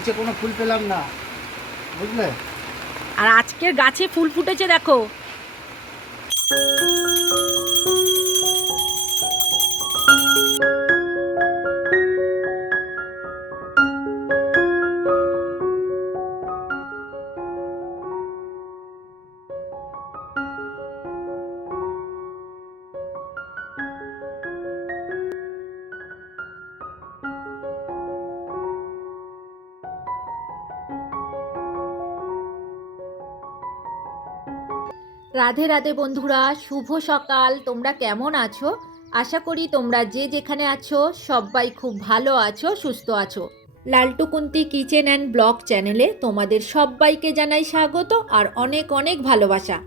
নিচে কোনো ফুল পেলাম না। বুঝলে? আর আজকের গাছে ফুল ফুটেছে দেখো। রাধে রাধে বন্ধুরা, শুভ সকাল। তোমরা কেমন আছো? আশা করি তোমরা যে যেখানে আছো, সবাই খুব ভালো আছো, সুস্থ আছো। লালটুকুন্তি কিচেন অ্যান্ড ব্লগ চ্যানেলে তোমাদের সবাইকে জানাই স্বাগত আর অনেক অনেক ভালোবাসা।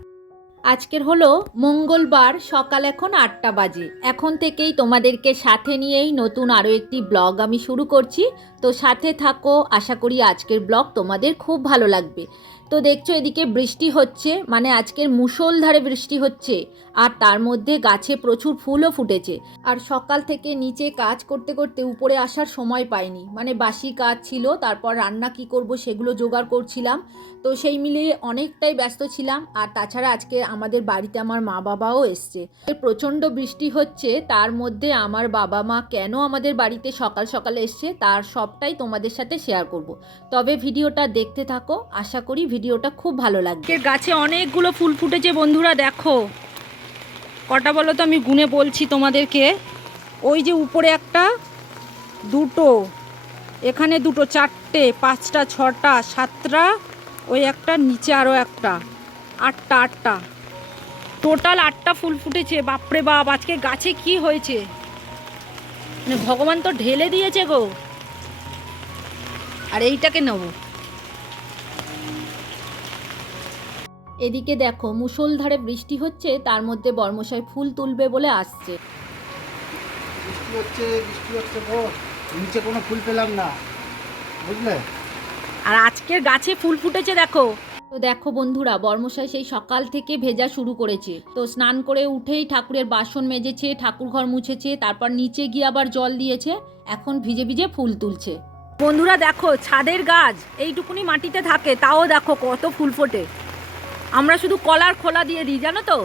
আজকের হলো মঙ্গলবার, সকাল এখন আটটা বাজে। এখন থেকেই তোমাদেরকে সাথে নিয়েই নতুন আরও একটি ব্লগ আমি শুরু করছি। তো সাথে থাকো, আশা করি আজকের ব্লগ তোমাদের খুব ভালো লাগবে। তো দেখছ এদিকে বৃষ্টি হচ্ছে মানে আজকের মুষলধারে বৃষ্টি হচ্ছে, আর তার মধ্যে গাছে প্রচুর ফুলও ফুটেছে। আর সকাল থেকে নিচে কাজ করতে করতে উপরে আসার সময় পাইনি। মানে বাসি কাজ ছিল, তারপর রান্না কি করব সেগুলো জোগাড় করছিলাম। তো সেই মিলিয়ে অনেকটাই ব্যস্ত ছিলাম, আর তাছাড়া আজকে আমাদের বাড়িতে আমার মা বাবাও এসছে প্রচণ্ড বৃষ্টি হচ্ছে, তার মধ্যে আমার বাবা মা কেন আমাদের বাড়িতে সকাল সকাল এসছে, তার সবটাই তোমাদের সাথে শেয়ার করব। তবে ভিডিওটা দেখতে থাকো, আশা করি ভিডিওটা খুব ভালো লাগবে গাছে অনেকগুলো ফুল ফুটেছে বন্ধুরা, দেখো। কটা বলো তো আমি গুনে বলছি তোমাদেরকে। ওই যে উপরে একটা, দুটো। এখানে দুটো, চারটে, পাঁচটা, ছটা, সাতটা। ওই একটা, নিচে আরও একটা। আটটা আটটা। টোটাল আটটা ফুল ফুটেছে, বাপরে বাপ, আজকে গাছে কি হয়েছে? মানে ভগবান তো ঢেলে দিয়েছে গো। আর এইটাকে নেব। এদিকে দেখো মুষলধারে বৃষ্টি হচ্ছে তার মধ্যে বর্মশাই ফুল তুলবে বলে আসছে। বৃষ্টি হচ্ছে বৃষ্টি হচ্ছে নিচে কোনো ফুল পেলাম না বুঝলে? আর আজকের গাছে ফুল ফুটেছে দেখো। তো দেখো বন্ধুরা বর্মশাই সেই সকাল থেকে ভেজা শুরু করেছে। তো স্নান করে উঠেই ঠাকুরের বাসন মেজেছে ঠাকুর ঘর মুছেছে তারপর নিচে গিয়ে আবার জল দিয়েছে এখন ভিজে ভিজে ফুল তুলছে। বন্ধুরা দেখো ছাদের গাছ এইটুকুনি মাটিতে থাকে তাও দেখো কত ফুল ফোটে। আমরা শুধু কলার খোলা দিয়ে দিই, জানো তো,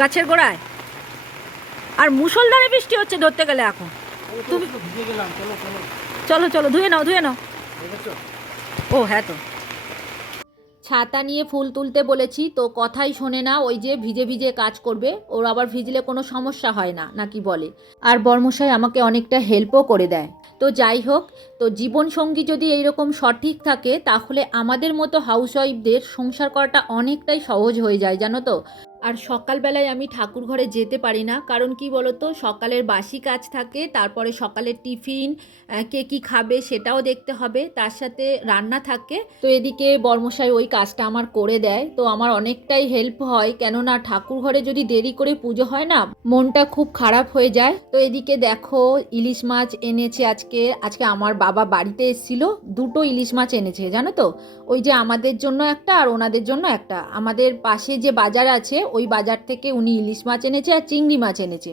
গাছের গোড়ায়। আর মুসলধারে বৃষ্টি হচ্ছে ধরতে গেলে এখন। তুমি চলো চলো, ধুয়ে নাও ধুয়ে নাও। ও হ্যাঁ তো। ছাতা নিয়ে ফুল তুলতে বলেছি, তো কথাই শোনে না, ওই যে ভিজে ভিজে কাজ করবে, ওর আবার ভিজলে কোনো সমস্যা হয় না নাকি বলে? আর বর্মশাই আমাকে অনেকটা হেল্পও করে দেয়। তো যাই হোক, তো জীবনসঙ্গী যদি এইরকম সঠিক থাকে, তাহলে আমাদের মতো হাউসওয়াইফদের সংসার করাটা অনেকটাই সহজ হয়ে যায়, জানো তো? আর সকালবেলায় আমি ঠাকুর ঘরে যেতে পারি না। কারণ কি বলতো? সকালের বাসি কাজ থাকে, তারপরে সকালের টিফিন কে কি খাবে সেটাও দেখতে হবে, তার সাথে রান্না থাকে। তো এদিকে বর্মশাই ওই কাজটা আমার করে দেয়। তো আমার অনেকটাই হেল্প হয়। কেননা ঠাকুর ঘরে যদি দেরি করে পুজো হয় না, মনটা খুব খারাপ হয়ে যায়। তো এদিকে দেখো, ইলিশ মাছ এনেছে আজকে। আজকে আমার বাবা বাড়িতে এসেছিল। দুটো ইলিশ মাছ এনেছে, জানো তো? ওই যে আমাদের জন্য একটা আর ওনাদের জন্য একটা। আমাদের পাশে যে বাজার আছে ওই বাজার থেকে উনি ইলিশ মাছ এনেছে আর চিংড়ি মাছ এনেছে।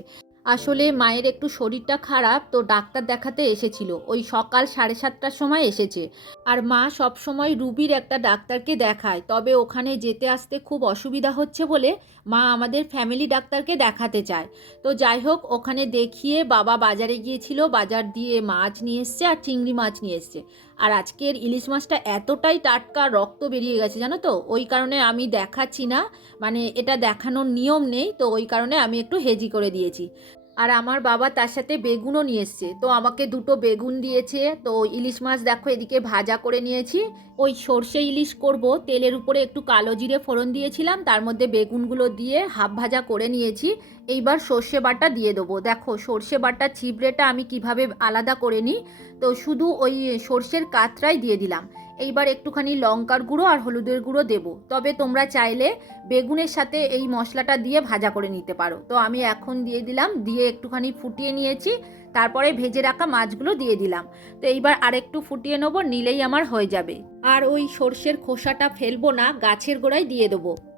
আসলে মায়ের একটু শরীরটা খারাপ, তো ডাক্তার দেখাতে এসেছিল। ওই সকাল সাড়ে সাতটার সময় এসেছে। আর মা সব সময় রুবির একটা ডাক্তারকে দেখায়। তবে ওখানে যেতে আসতে খুব অসুবিধা হচ্ছে বলে মা আমাদের ফ্যামিলি ডাক্তারকে দেখাতে চায়। তো যাই হোক, ওখানে দেখিয়ে বাবা বাজারে গিয়েছিল। বাজার দিয়ে মাছ নিয়ে এসছে আর চিংড়ি মাছ নিয়ে এসছে। আর আজকের ইলিশ মাছটা এতটাই টাটকা, রক্ত বেরিয়ে গেছে, জানো তো? ওই কারণে আমি দেখাচ্ছি না। মানে এটা দেখানোর নিয়ম নেই, তো ওই কারণে আমি একটু হেজি করে দিয়েছি। আর আমার বাবা তার সাথে বেগুনও নিয়ে এসছে। তো আমাকে দুটো বেগুন দিয়েছে। তো ইলিশ মাছ দেখো, এদিকে ভাজা করে নিয়েছি। ওই সর্ষে ইলিশ করব। তেলের উপরে একটু কালো জিরে ফোড়ন দিয়েছিলাম। তার মধ্যে বেগুনগুলো দিয়ে হাফ ভাজা করে নিয়েছি। এইবার সর্ষে বাটা দিয়ে দেবো। দেখো, সর্ষে বাটা ছিবড়েটা আমি কীভাবে আলাদা করে নিই? তো শুধু ওই সর্ষের কাতরাই দিয়ে দিলাম। এইবার একটুখানি লঙ্কার গুঁড়ো আর হলুদের গুঁড়ো দেবো। তবে তোমরা চাইলে বেগুনের সাথে এই মশলাটা দিয়ে ভাজা করে নিতে পারো। তো আমি এখন দিয়ে দিলাম, দিয়ে একটুখানি ফুটিয়ে নিয়েছি। তারপরে ভেজে রাখা মাছগুলো দিয়ে দিলাম। তো এইবার আরেকটু ফুটিয়ে নেব, নিলেই আমার হয়ে যাবে। আর ওই সর্ষের খোসাটা ফেলব না, গাছের গোড়ায় দিয়ে দেবো।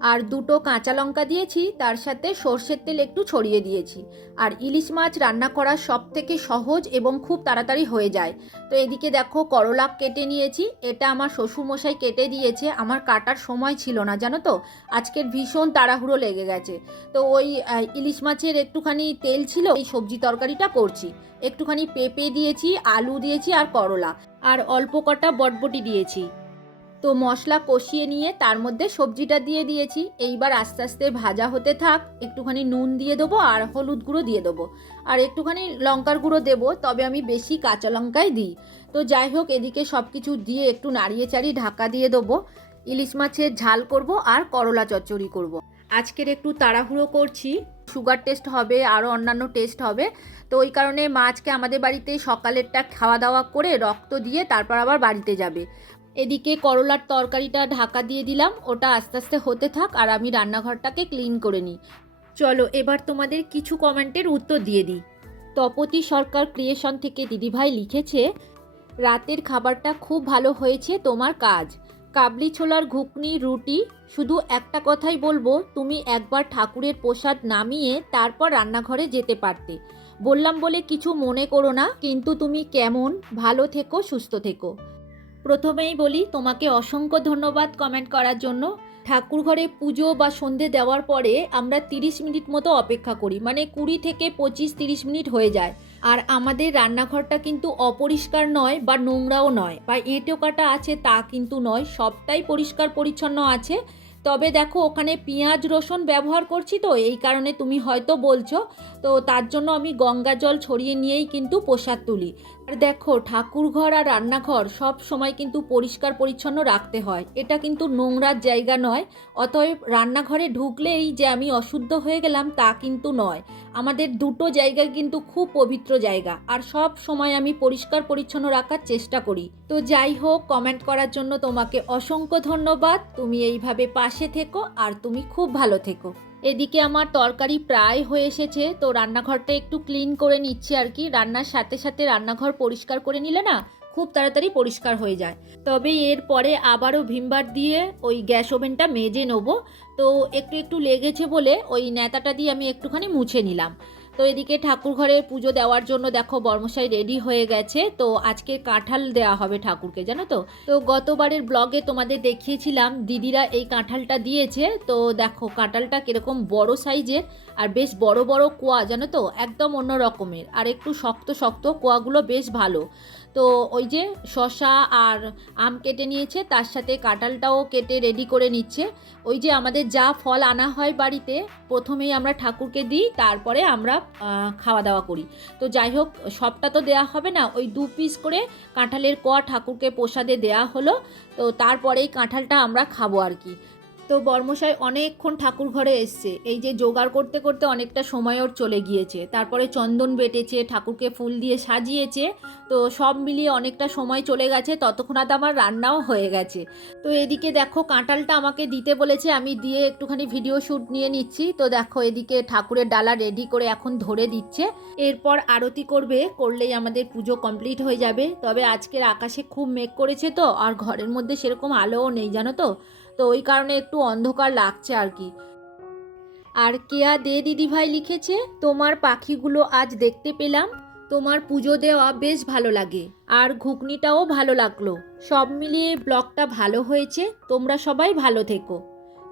আর দুটো কাঁচা লঙ্কা দিয়েছি, তার সাথে সর্ষের তেল একটু ছড়িয়ে দিয়েছি। আর ইলিশ মাছ রান্না করা সব থেকে সহজ এবং খুব তাড়াতাড়ি হয়ে যায়। তো এদিকে দেখো করলা কেটে নিয়েছি, এটা আমার শ্বশুরমশাই কেটে দিয়েছে, আমার কাটার সময় ছিল না, জানো তো? আজকের ভীষণ তাড়াহুড়ো লেগে গেছে। তো ওই ইলিশ মাছের একটুখানি তেল ছিল, এই সবজি তরকারিটা করছি। একটুখানি পেঁপে দিয়েছি, আলু দিয়েছি আর করলা। আর অল্প কটা বটবটি দিয়েছি। তো মশলা কষিয়ে নিয়ে তার মধ্যে সবজিটা দিয়ে দিয়েছি। এইবার আস্তে আস্তে ভাজা হতে থাক, একটুখানি নুন দিয়ে দেবো আর হলুদ গুঁড়ো দিয়ে দেবো। আর একটুখানি লঙ্কার গুঁড়ো দেবো, তবে আমি বেশি কাঁচা লঙ্কাই দিই। তো যাই হোক, এদিকে সব কিছু দিয়ে একটু নাড়িয়ে চাড়িয়ে ঢাকা দিয়ে দেবো। ইলিশ মাছের ঝাল করব আর করলা চচ্চড়ি করব। আজকের একটু তাড়াহুড়ো করছি, সুগার টেস্ট হবে আরও অন্যান্য টেস্ট হবে। তো ওই কারণে মাছকে আমাদের বাড়িতে সকালেরটা খাওয়া দাওয়া করে রক্ত দিয়ে তারপর আবার বাড়িতে যাবে। এদিকে করলার তরকারিটা ঢাকা দিয়ে দিলাম, ওটা আস্তে আস্তে হতে থাক আর আমি রান্নাঘরটাকে ক্লিন করে নিই। চলো এবার তোমাদের কিছু কমেন্টের উত্তর দিয়ে দিই। তপতি সরকার ক্রিয়েশন থেকে দিদিভাই লিখেছে, রাতের খাবারটা খুব ভালো হয়েছে তোমার কাজ। কাবলি ছোলার ঘুগনি, রুটি, শুধু একটা কথাই বলব, তুমি একবার ঠাকুরের প্রসাদ নামিয়ে তারপর রান্নাঘরে যেতে পারতে। বললাম বলে কিছু মনে করো না, কিন্তু তুমি কেমন, ভালো থেকো, সুস্থ থেকো। প্রথমেই বলি, তোমাকে অসংখ্য ধন্যবাদ কমেন্ট করার জন্য। ঠাকুর ঘরে পুজো বা সন্ধে দেওয়ার পরে আমরা তিরিশ মিনিট মতো অপেক্ষা করি মানে কুড়ি থেকে পঁচিশ তিরিশ মিনিট হয়ে যায়। আর আমাদের রান্নাঘরটা কিন্তু অপরিষ্কার নয় বা নোংরাও নয়, বা এঁটো কাটা আছে তা কিন্তু নয়, সবটাই পরিষ্কার পরিচ্ছন্ন আছে। তবে দেখো, ওখানে পেঁয়াজ রসুন ব্যবহার করছি তো, এই কারণে তুমি হয়তো বলছো, তো তার জন্য আমি গঙ্গা জল ছড়িয়ে নিয়েই কিন্তু প্রসাদ তুলি। আর দেখো, ঠাকুরঘর আর রান্নাঘর সব সময় কিন্তু পরিষ্কার পরিচ্ছন্ন রাখতে হয়। এটা কিন্তু নোংরার জায়গা নয়, অতএব রান্নাঘরে ঢুকলেই যে আমি অশুদ্ধ হয়ে গেলাম তা কিন্তু নয়। আমাদের দুটো জায়গা কিন্তু খুব পবিত্র জায়গা, আর সব সময় আমি পরিষ্কার পরিচ্ছন্ন রাখার চেষ্টা করি। তো যাই হোক কমেন্ট করার জন্য তোমাকে অসংখ্য ধন্যবাদ। তুমি এইভাবে পাশে থেকো, আর তুমি খুব ভালো থেকো। এদিকে আমার তরকারি প্রায় হয়ে এসেছে, তো রান্নাঘরটা একটু ক্লিন করে নিচ্ছি আর কি। রান্নার সাথে সাথে রান্নাঘর পরিষ্কার করে নিলে না খুব তাড়াতাড়ি পরিষ্কার হয়ে যায়। তবে এরপরে আবারও ভিমবার দিয়ে ওই গ্যাস ওভেনটা মেজে নেব। তো একটু একটু লেগেছে বলে ওই নেতাটা দিয়ে আমি একটুখানি মুছে নিলাম। তো এদিকে ঠাকুর ঘরে পুজো দেওয়ার জন্য দেখো বর্মশাই রেডি হয়ে গেছে। তো আজকে কাঁঠাল দেওয়া হবে ঠাকুরকে, জানো তো? তো গতবারের ব্লগে তোমাদের দেখিয়েছিলাম, দিদিরা এই কাঁঠালটা দিয়েছে। তো দেখো কাঁঠালটা কীরকম বড় সাইজের আর বেশ বড় বড় কোয়া, জানো তো? একদম অন্য রকমের আর একটু শক্ত শক্ত কোয়াগুলো বেশ ভালো। তো ওই যে শশা আর আম কেটে নিয়েছে, তার সাথে কাঁঠালটাও কেটে রেডি করে নিচ্ছে। ওই যে আমাদের যা ফল আনা হয় বাড়িতে, প্রথমেই আমরা ঠাকুরকে দিই, তারপরে আমরা খাওয়া দাওয়া করি। তো যাই হোক, সবটা তো দেয়া হবে না, ওই দু পিস করে কাঁঠালের কোয়া ঠাকুরকে প্রসাদে দেয়া হলো। তো তারপরেই কাঁঠালটা আমরা খাব আর কি। তো বর্মশাই অনেকক্ষণ ঠাকুর ঘরে এসছে। এই যে জোগাড় করতে করতে অনেকটা সময় ওর চলে গিয়েছে। তারপরে চন্দন বেটেছে, ঠাকুরকে ফুল দিয়ে সাজিয়েছে। তো সব মিলিয়ে অনেকটা সময় চলে গেছে, ততক্ষণাৎ আমার রান্নাও হয়ে গেছে। তো এদিকে দেখো কাঁটালটা আমাকে দিতে বলেছে, আমি দিয়ে একটুখানি ভিডিও শ্যুট নিয়ে নিচ্ছি। তো দেখো, এদিকে ঠাকুরের ডালা রেডি করে এখন ধরে দিচ্ছে। এরপর আরতি করবে, করলেই আমাদের পুজো কমপ্লিট হয়ে যাবে। তবে আজকের আকাশে খুব মেঘ করেছে তো, আর ঘরের মধ্যে সেরকম আলোও নেই, জানো তো? তো ওই কারণে একটু অন্ধকার লাগছে আর কি। আর কেয়া দে দিদিভাই লিখেছে, তোমার পাখিগুলো আজ দেখতে পেলাম। তোমার পুজো দেওয়া বেশ ভালো লাগে। আর ঘুগনিটাও ভালো লাগল। সব মিলিয়ে ব্লগটা ভালো হয়েছে। তোমরা সবাই ভালো থেকো।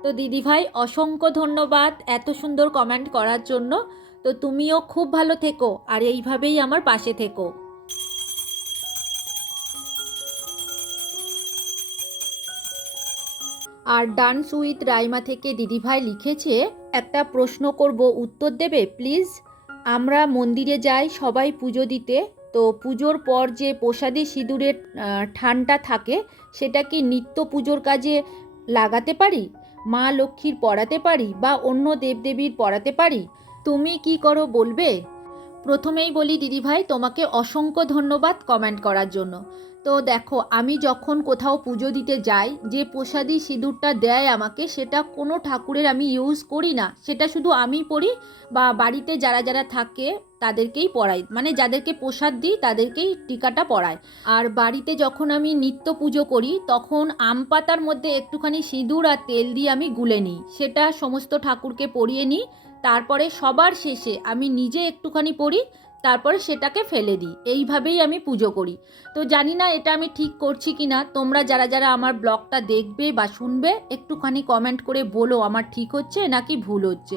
তো দিদিভাই, অসংখ্য ধন্যবাদ এত সুন্দর কমেন্ট করার জন্য। তো তুমিও খুব ভালো থেকো, আর এইভাবেই আমার পাশে থেকো। আর ডান্স উইথ রাইমা থেকে দিদিভাই লিখেছে, একটা প্রশ্ন করব, উত্তর দেবে, প্লিজ? আমরা মন্দিরে যাই, সবাই পুজো দিতে। তো পুজোর পর যে প্রসাদী সিঁদুরের ঠানটা থাকে, সেটা কি নিত্য পুজোর কাজে লাগাতে পারি? মা লক্ষ্মীর পড়াতে পারি বা অন্য দেবদেবীর পড়াতে পারি? তুমি কি করো বলবে? প্রথমেই বলি দিদিভাই তোমাকে অসংখ্য ধন্যবাদ কমেন্ট করার জন্য। তো দেখো, আমি যখন কোথাও পুজো দিতে যাই, যে প্রসাদি সিঁদুরটা দেয় আমাকে, সেটা কোনো ঠাকুরের আমি ইউজ করি না। সেটা শুধু আমি পড়ি বা বাড়িতে যারা যারা থাকে, তাদেরকেই পড়াই। মানে যাদেরকে প্রসাদ দিই, তাদেরকেই টিকাটা পড়ায়। আর বাড়িতে যখন আমি নিত্য পুজো করি, তখন আম পাতার মধ্যে একটুখানি সিঁদুর আর তেল দিয়ে আমি গুলে নিই। সেটা সমস্ত ঠাকুরকে পরিয়ে নিই। তারপরে সবার শেষে আমি নিজে একটুখানি পড়ি, তারপরে সেটাকে ফেলে দিই। এইভাবেই আমি পুজো করি। তো জানি না এটা আমি ঠিক করছি কি না তোমরা যারা যারা আমার ব্লগটা দেখবে বা শুনবে, একটুখানি কমেন্ট করে বলো আমার ঠিক হচ্ছে নাকি ভুল হচ্ছে।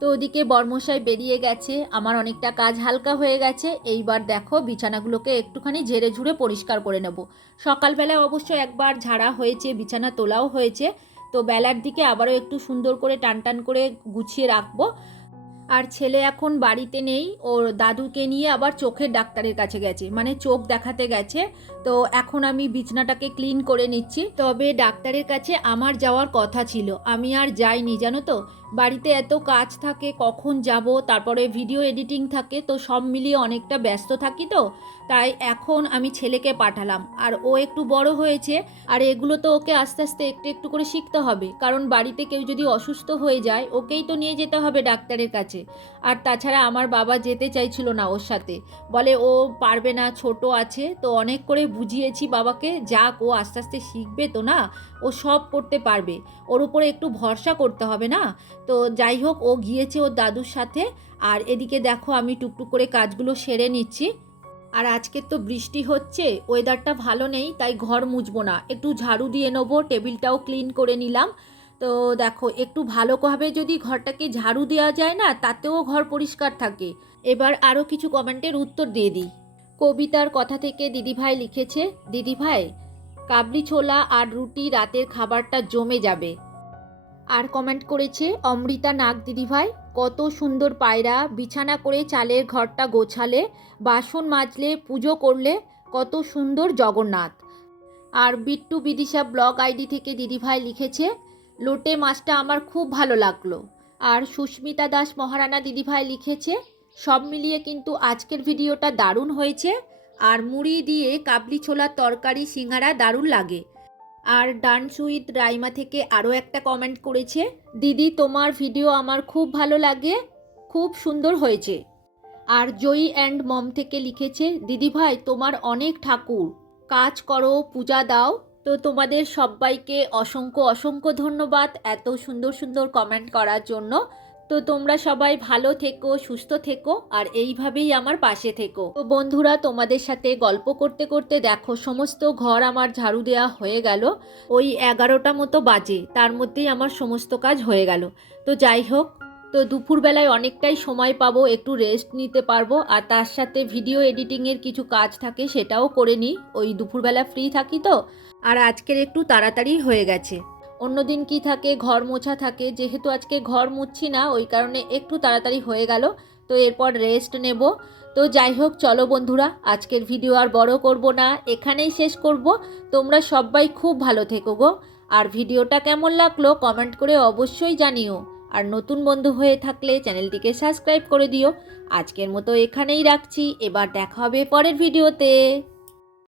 তো ওদিকে বর্মশাই বেরিয়ে গেছে। আমার অনেকটা কাজ হালকা হয়ে গেছে। এইবার দেখো বিছানাগুলোকে একটুখানি ঝেড়ে ঝুড়ে পরিষ্কার করে নেব। সকালবেলায় অবশ্য একবার ঝাড়া হয়েছে, বিছানা তোলাও হয়েছে। তো বেলার দিকে আবারও একটু সুন্দর করে টান টান করে গুছিয়ে রাখব। আর ছেলে এখন বাড়িতে নেই, ওর দাদুকে নিয়ে আবার চোখের ডাক্তারের কাছে গেছে মানে চোখ দেখাতে গেছে। তো এখন আমি বিছনাটাকে ক্লিন করে নিচ্ছি। তবে ডাক্তারের কাছে আমার যাওয়ার কথা ছিল, আমি আর যাইনি, জানো তো? বাড়িতে এত কাজ থাকে, কখন যাব, তারপরে ভিডিও এডিটিং থাকে, তো সব মিলিয়ে অনেকটা ব্যস্ত থাকি তো, তাই এখন আমি ছেলেকে পাঠালাম। আর ও একটু বড় হয়েছে, আর এগুলো তো ওকে আস্তে আস্তে একটু একটু করে শিখতে হবে। কারণ বাড়িতে কেউ যদি অসুস্থ হয়ে যায়, ওকেই তো নিয়ে যেতে হবে ডাক্তারের কাছে। আর তাছাড়া আমার বাবা যেতে চাইছিল না ওর সাথে। বলে ও পারবে না, ছোট আছে, তো অনেক করে বুঝিয়েছি বাবাকে, যাক ও আস্তে আস্তে শিখবে তো না, ও সব করতে পারবে। ওর উপরে একটু ভরসা করতে হবে না? তো যাই হোক, ও গিয়েছে ওর দাদুর সাথে। আর এদিকে দেখো, আমি টুকটুক করে কাজগুলো সেরে নিচ্ছি। আর আজকে তো বৃষ্টি হচ্ছে ওয়েদারটা ভালো নেই, তাই ঘর মুছবো না। একটু ঝাড়ু দিয়ে নেব, টেবিলটাও ক্লিন করে নিলাম। তো দেখো, একটু ভালোভাবে যদি ঘরটাকে ঝাড়ু দেওয়া যায় না, তাতেও ঘর পরিষ্কার থাকে। এবার আরও কিছু কমেন্টের উত্তর দিয়ে দিই। কবিতার কথা থেকে দিদিভাই লিখেছে, দিদিভাই, কাবলি ছোলা আর রুটি রাতের খাবারটা জমে যাবে। আর কমেন্ট করেছে, অমৃতা নাগ দিদিভাই, কত সুন্দর পায়রা, বিছানা করে চালের ঘরটা গোছালে, বাসন মাজলে, পুজো করলে, কত সুন্দর জগন্নাথ। আর বিট্টু বিদিশা ব্লগ আইডি থেকে দিদিভাই লিখেছে, লোটে মাছটা আমার খুব ভালো লাগল। আর সুস্মিতা দাস মহারানা দিদিভাই লিখেছে, সব মিলিয়ে কিন্তু আজকের ভিডিওটা দারুণ হয়েছে। আর মুড়ি দিয়ে কাবলি ছোলার তরকারি, সিঙ্গারা দারুণ লাগে। আর ডান্স উইথ রাইমা থেকে আরও একটা কমেন্ট করেছে, দিদি, তোমার ভিডিও আমার খুব ভালো লাগে, খুব সুন্দর হয়েছে। আর জয়ী অ্যান্ড মম থেকে লিখেছে, দিদি ভাই, তোমার অনেক ঠাকুর, কাজ করো, পূজা দাও। তো তোমাদের সবাইকে অসংখ্য অসংখ্য ধন্যবাদ এত সুন্দর সুন্দর কমেন্ট করার জন্য। তো তোমরা সবাই ভালো থেকো, সুস্থ থেকো, আর এইভাবেই আমার পাশে থেকো। তো বন্ধুরা, তোমাদের সাথে গল্প করতে করতে দেখো, সমস্ত ঘর আমার ঝাড়ু দেওয়া হয়ে গেল। ওই এগারোটা মতো বাজে, তার মধ্যেই আমার সমস্ত কাজ হয়ে গেল। তো যাই হোক, তো দুপুরবেলায় অনেকটাই সময় পাবো, একটু রেস্ট নিতে পারব, আর তার সাথে ভিডিও এডিটিংয়ের কিছু কাজ থাকে সেটাও করে নিই। ওই দুপুরবেলা ফ্রি থাকি তো, আর আজকের একটু তাড়াতাড়ি হয়ে গেছে। অন্যদিন কি থাকে? ঘর মোছা থাকে। যেহেতু আজকে ঘর মুছছি না, ওই কারণে একটু তাড়াতাড়ি হয়ে গেল। তো এরপর রেস্ট নেব। তো যাই হোক, চলো বন্ধুরা, আজকের ভিডিও আর বড় করব না। এখানেই শেষ করব। তোমরা সবাই খুব ভালো থেকো গো। আর ভিডিওটা কেমন লাগল কমেন্ট করে অবশ্যই জানিও। আর নতুন বন্ধু হয়ে থাকলে চ্যানেলটিকে সাবস্ক্রাইব করে দিও। আজকের মতো এখানেই রাখছি। এবার দেখা হবে পরের ভিডিওতে